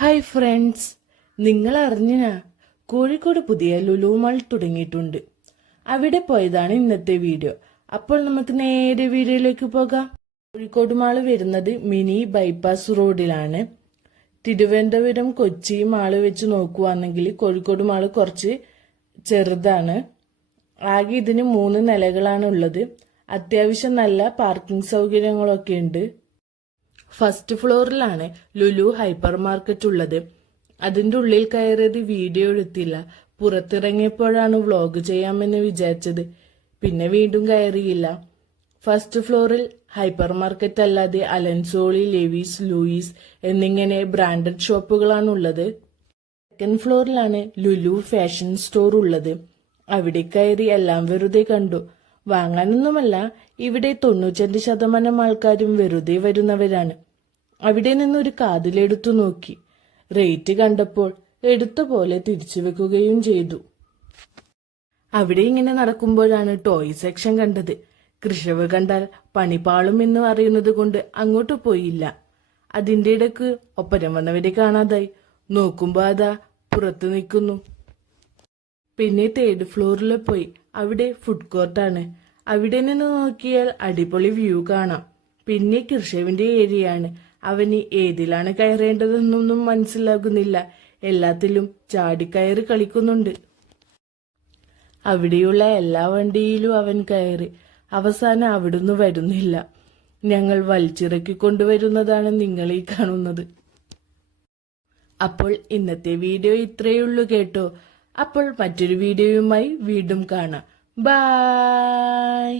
Hi friends, നിങ്ങൾ അറിഞ്ഞാ കോഴിക്കോട് പുതിയ ലുലു മാൾ തുടങ്ങിയിട്ടുണ്ട്. അവിടെ പോയതാണ് ഇന്നത്തെ വീഡിയോ. അപ്പോൾ നമുക്ക് നേരെ വീഡിയോയിലേക്ക് പോകാം. കോഴിക്കോട് മാള് വരുന്നത് മിനി ബൈപ്പാസ് റോഡിലാണ്. തിരുവനന്തപുരം കൊച്ചി മാള് വെച്ച് നോക്കുവാണെങ്കിൽ കോഴിക്കോട് മാള് കുറച്ച് ചെറുതാണ്. ആകെ ഇതിന് 3 നിലകളാണ് ഉള്ളത്. അത്യാവശ്യം നല്ല പാർക്കിംഗ് സൗകര്യങ്ങളൊക്കെ ഉണ്ട്. ഫസ്റ്റ് ഫ്ലോറിലാണ് ലുലു ഹൈപ്പർ മാർക്കറ്റ് ഉള്ളത്. അതിന്റെ ഉള്ളിൽ കയറിയത് വീഡിയോ എടുത്തില്ല. പുറത്തിറങ്ങിയപ്പോഴാണ് വ്ളോഗ് ചെയ്യാമെന്ന് വിചാരിച്ചത്. പിന്നെ വീണ്ടും കയറിയില്ല. ഫസ്റ്റ് ഫ്ലോറിൽ ഹൈപ്പർ മാർക്കറ്റ് അല്ലാതെ അലൻസോളി, ലെവിസ്, ലൂയിസ് എന്നിങ്ങനെ ബ്രാൻഡഡ് ഷോപ്പുകളാണ് ഉള്ളത്. സെക്കൻഡ് ഫ്ലോറിലാണ് ലുലു ഫാഷൻ സ്റ്റോർ ഉള്ളത്. അവിടെ കയറി എല്ലാം വെറുതെ കണ്ടു. വാങ്ങാനൊന്നുമല്ല, ഇവിടെ 95% ആൾക്കാരും വെറുതെ വരുന്നവരാണ്. അവിടെ നിന്നൊരു കാതിലെടുത്തു നോക്കി. റേറ്റ് കണ്ടപ്പോൾ എടുത്ത പോലെ തിരിച്ചു വെക്കുകയും ചെയ്തു. അവിടെ ഇങ്ങനെ നടക്കുമ്പോഴാണ് ടോയ് സെക്ഷൻ കണ്ടത്. കൃഷവ് കണ്ടാൽ പണിപാളും എന്ന് അറിയുന്നത് കൊണ്ട് അങ്ങോട്ട് പോയില്ല. അതിന്റെ ഇടക്ക് ഒപ്പരം വന്നവരെ കാണാതായി. നോക്കുമ്പോ അതാ പുറത്തു നിൽക്കുന്നു. പിന്നെ 3rd ഫ്ലോറിൽ പോയി. അവിടെ ഫുഡ് കോർട്ടാണ്. അവിടെ നിന്ന് നോക്കിയാൽ അടിപൊളി വ്യൂ കാണാം. പിന്നെ കൃഷവിന്റെ ഏരിയയാണ്. അവന് ഏതിലാണ് കയറേണ്ടതെന്നൊന്നും മനസ്സിലാകുന്നില്ല. എല്ലാത്തിലും ചാടിക്കയറി കളിക്കുന്നുണ്ട്. അവിടെയുള്ള എല്ലാ വണ്ടിയിലും അവൻ കയറി. അവസാനം അവിടുന്ന് വരുന്നില്ല. ഞങ്ങൾ വലിച്ചിറക്കി കൊണ്ടുവരുന്നതാണ് നിങ്ങളീ കാണുന്നത്. അപ്പോൾ ഇന്നത്തെ വീഡിയോ ഇത്രയുള്ളൂ കേട്ടോ. അപ്പോൾ മറ്റൊരു വീഡിയോയുമായി വീണ്ടും കാണാം. ബൈ.